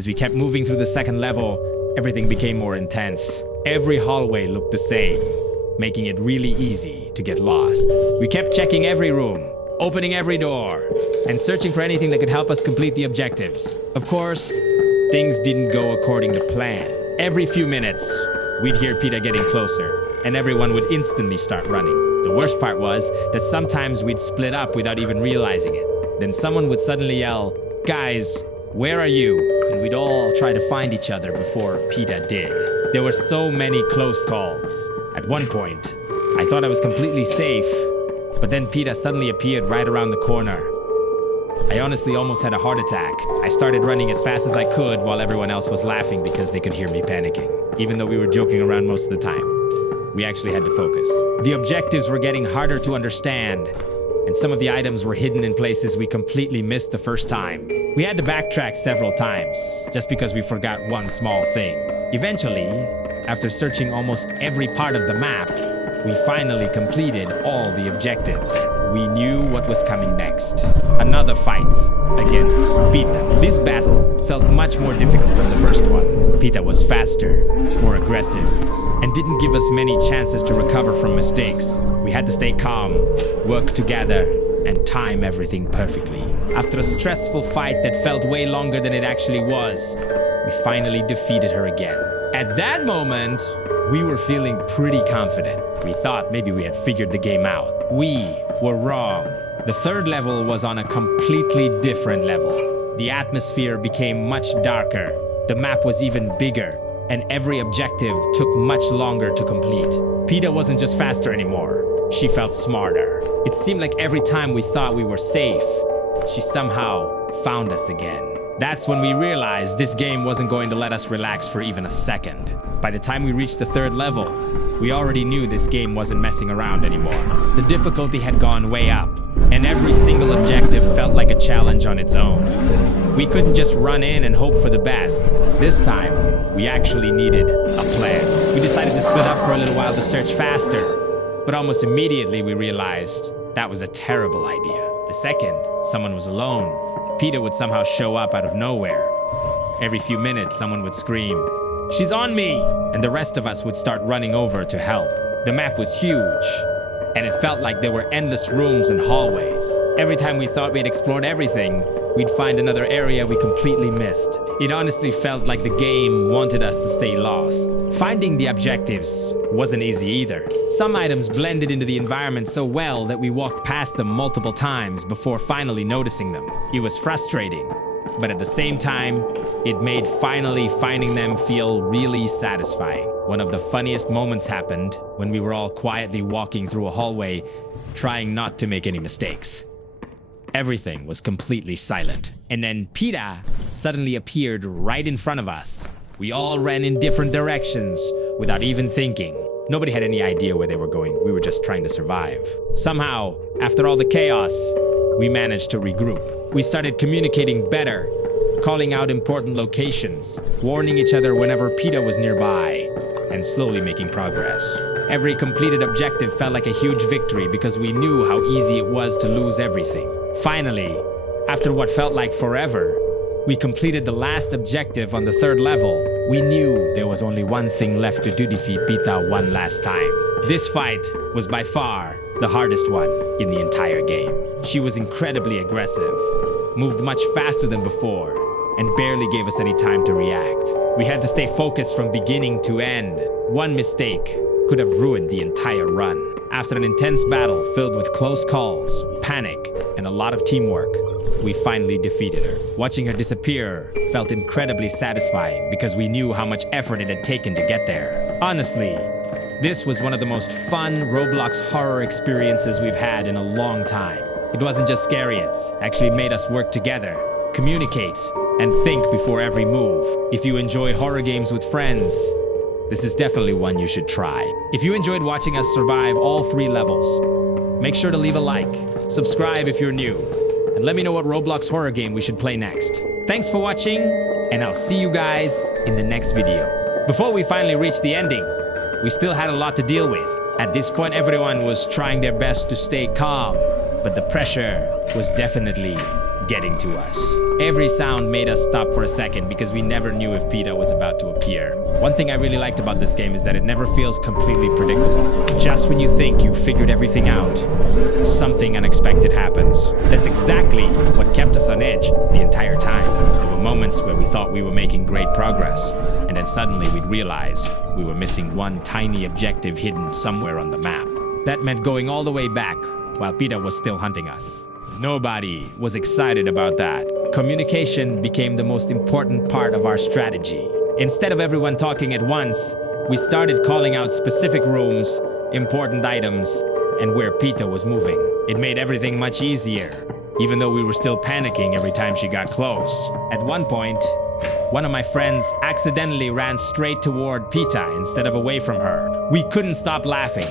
As we kept moving through the second level, everything became more intense. Every hallway looked the same, making it really easy to get lost. We kept checking every room, opening every door, and searching for anything that could help us complete the objectives. Of course, things didn't go according to plan. Every few minutes, we'd hear PETA getting closer, and everyone would instantly start running. The worst part was that sometimes we'd split up without even realizing it. Then someone would suddenly yell, "Guys, where are you?" And we'd all try to find each other before PETA did. There were so many close calls. At one point, I thought I was completely safe, but then PETA suddenly appeared right around the corner. I honestly almost had a heart attack. I started running as fast as I could while everyone else was laughing because they could hear me panicking. Even though we were joking around most of the time, we actually had to focus. The objectives were getting harder to understand, and some of the items were hidden in places we completely missed the first time. We had to backtrack several times just because we forgot one small thing. Eventually, after searching almost every part of the map, we finally completed all the objectives. We knew what was coming next. Another fight against PETA. This battle felt much more difficult than the first one. PETA was faster, more aggressive, and didn't give us many chances to recover from mistakes. We had to stay calm, work together, and time everything perfectly. After a stressful fight that felt way longer than it actually was, we finally defeated her again. At that moment, we were feeling pretty confident. We thought maybe we had figured the game out. We were wrong. The third level was on a completely different level. The atmosphere became much darker, the map was even bigger, and every objective took much longer to complete. PETA wasn't just faster anymore, she felt smarter. It seemed like every time we thought we were safe, she somehow found us again. That's when we realized this game wasn't going to let us relax for even a second. By the time we reached the third level, we already knew this game wasn't messing around anymore. The difficulty had gone way up, and every single objective felt like a challenge on its own. We couldn't just run in and hope for the best. This time, we actually needed a plan. We decided to split up for a little while to search faster, but almost immediately we realized that was a terrible idea. The second someone was alone, PETA would somehow show up out of nowhere. Every few minutes, someone would scream, "She's on me!" and the rest of us would start running over to help. The map was huge, and it felt like there were endless rooms and hallways. Every time we thought we had explored everything, we'd find another area we completely missed. It honestly felt like the game wanted us to stay lost. Finding the objectives wasn't easy either. Some items blended into the environment so well that we walked past them multiple times before finally noticing them. It was frustrating, but at the same time, it made finally finding them feel really satisfying. One of the funniest moments happened when we were all quietly walking through a hallway, trying not to make any mistakes. Everything was completely silent, and then PETA suddenly appeared right in front of us. We all ran in different directions without even thinking. Nobody had any idea where they were going. We were just trying to survive. Somehow, after all the chaos, we managed to regroup. We started communicating better, calling out important locations, warning each other whenever PETA was nearby, and slowly making progress. Every completed objective felt like a huge victory because we knew how easy it was to lose everything. Finally, after what felt like forever, we completed the last objective on the third level. We knew there was only one thing left to defeat PETA one last time. This fight was by far the hardest one in the entire game. She was incredibly aggressive, moved much faster than before, and barely gave us any time to react. We had to stay focused from beginning to end. One mistake could have ruined the entire run. After an intense battle filled with close calls, panic, and a lot of teamwork, we finally defeated her. Watching her disappear felt incredibly satisfying because we knew how much effort it had taken to get there. Honestly, this was one of the most fun Roblox horror experiences we've had in a long time. It wasn't just scary, it actually made us work together, communicate, and think before every move. If you enjoy horror games with friends, this is definitely one you should try. If you enjoyed watching us survive all 3 levels, make sure to leave a like, subscribe if you're new, and let me know what Roblox horror game we should play next. Thanks for watching, and I'll see you guys in the next video. Before we finally reached the ending, we still had a lot to deal with. At this point, everyone was trying their best to stay calm, but the pressure was definitely getting to us. Every sound made us stop for a second because we never knew if PETA was about to appear. One thing I really liked about this game is that it never feels completely predictable. Just when you think you've figured everything out, something unexpected happens. That's exactly what kept us on edge the entire time. There were moments where we thought we were making great progress, and then suddenly we'd realize we were missing one tiny objective hidden somewhere on the map. That meant going all the way back while PETA was still hunting us. Nobody was excited about that. Communication became the most important part of our strategy. Instead of everyone talking at once, we started calling out specific rooms, important items, and where PETA was moving. It made everything much easier, even though we were still panicking every time she got close. At one point, one of my friends accidentally ran straight toward PETA instead of away from her. We couldn't stop laughing,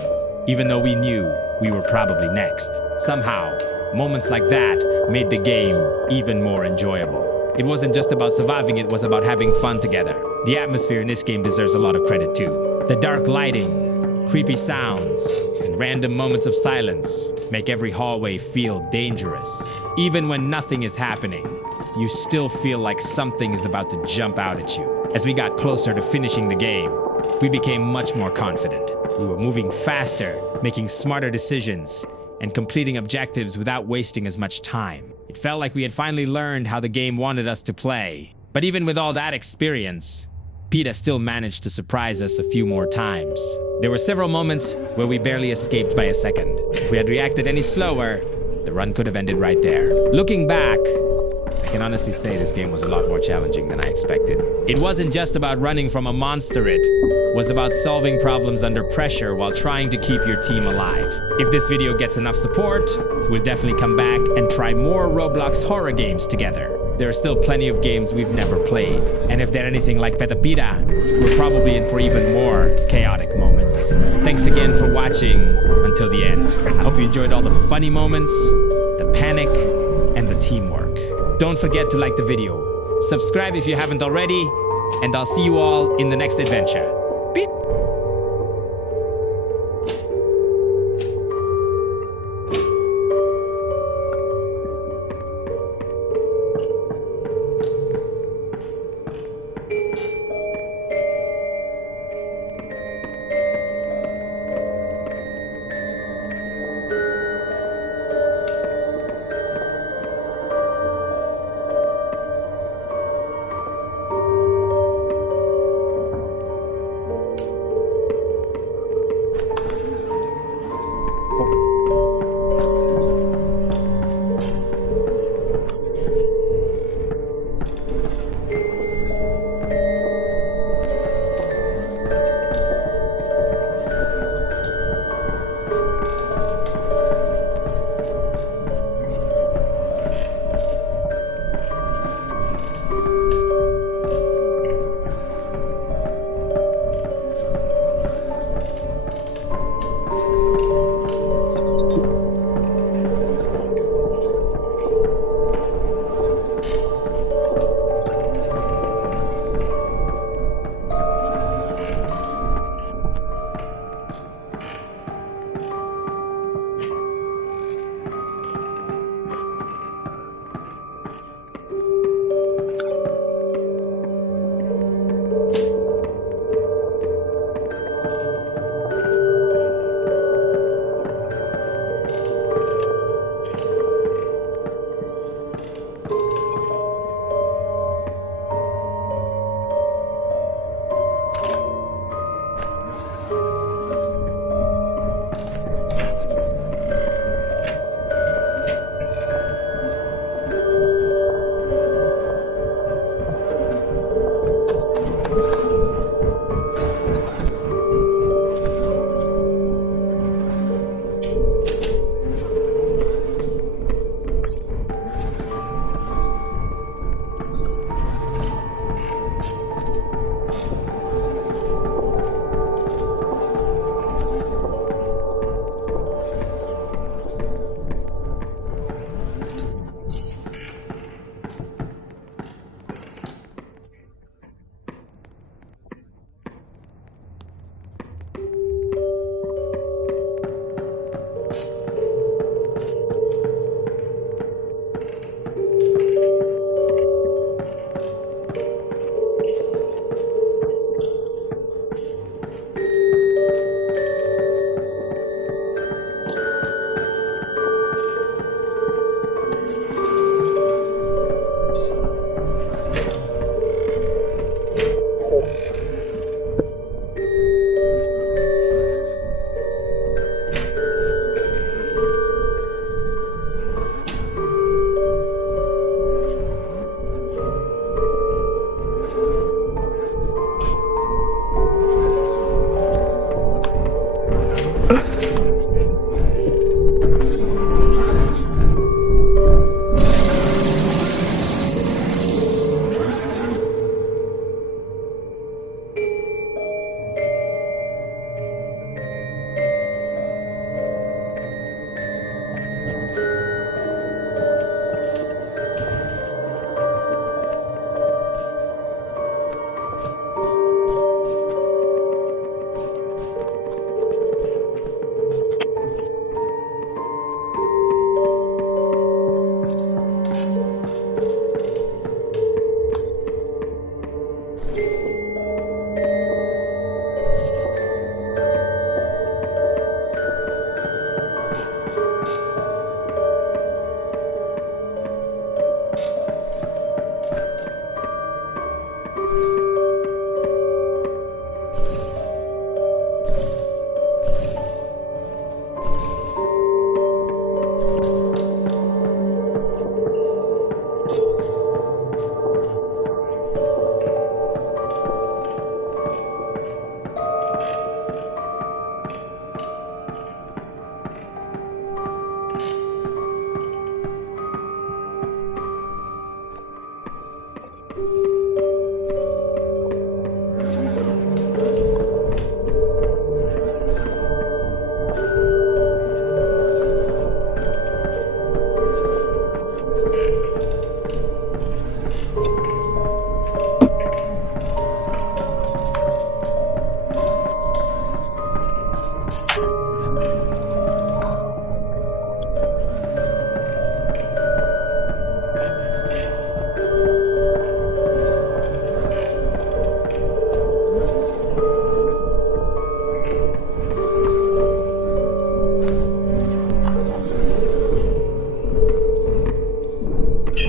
even though we knew we were probably next. Somehow, moments like that made the game even more enjoyable. It wasn't just about surviving, it was about having fun together. The atmosphere in this game deserves a lot of credit too. The dark lighting, creepy sounds, and random moments of silence make every hallway feel dangerous. Even when nothing is happening, you still feel like something is about to jump out at you. As we got closer to finishing the game, we became much more confident. We were moving faster, making smarter decisions, and completing objectives without wasting as much time. It felt like we had finally learned how the game wanted us to play. But even with all that experience, PETA still managed to surprise us a few more times. There were several moments where we barely escaped by a second. If we had reacted any slower, the run could have ended right there. Looking back, I can honestly say this game was a lot more challenging than I expected. It wasn't just about running from a monster, it was about solving problems under pressure while trying to keep your team alive. If this video gets enough support, we'll definitely come back and try more Roblox horror games together. There are still plenty of games we've never played, and if they're anything like PETAPETA, we're probably in for even more chaotic moments. Thanks again for watching until the end. I hope you enjoyed all the funny moments, the panic, and the teamwork. Don't forget to like the video, subscribe if you haven't already, and I'll see you all in the next adventure.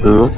Two.